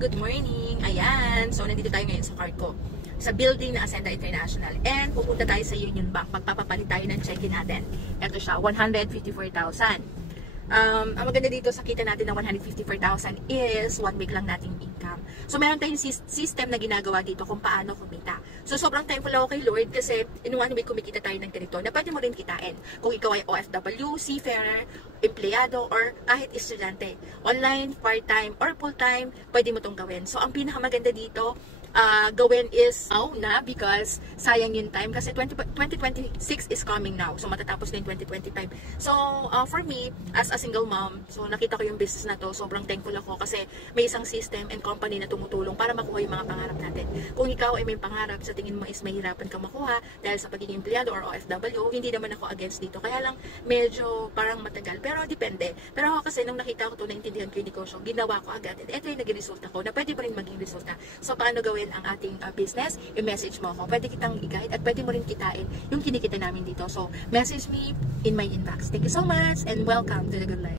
good morning. Ayan, so nandito tayo ngayon sa car ko, sa building na Ascenda International. And pupunta tayo sa Union Bank, magpapapalit tayo ng check-in natin. Ito siya, 154,000. Ang maganda dito sa kita natin ng 154,000 is 1 week lang nating income. So meron tayong system na ginagawa dito kung paano kumita. So sobrang thankful ako kay Lord kasi in 1 week kumikita tayo ng ganito na pwede mo rin kitain. Kung ikaw ay OFW, seafarer, empleyado, or kahit estudyante. Online, part-time, or full-time, pwede mo itong gawin. So ang pinakamaganda dito, gawin is now na because sayang yung time kasi 2026 is coming now, so matatapos na yung 2025. So for me as a single mom, so nakita ko yung business na to, sobrang thankful ako kasi may isang system and company na tumutulong para makuha yung mga pangarap natin. Kung ikaw ay may pangarap sa tingin mo is mahirapan ka makuha dahil sa pagiging empleyado or OFW, hindi naman ako against dito, kaya lang medyo parang matagal, pero depende. Pero ako kasi nung nakita ko to, naintindihan ko yung negosyo, ginawa ko agad, and ito yung naging resulta ko na pwede pa rin maging resulta. So paano gawin ang ating business, i-message mo ako. Pwede kitang i-guide at pwede mo rin kitain yung kinikita namin dito. So, message me in my inbox. Thank you so much and welcome to The Good Life.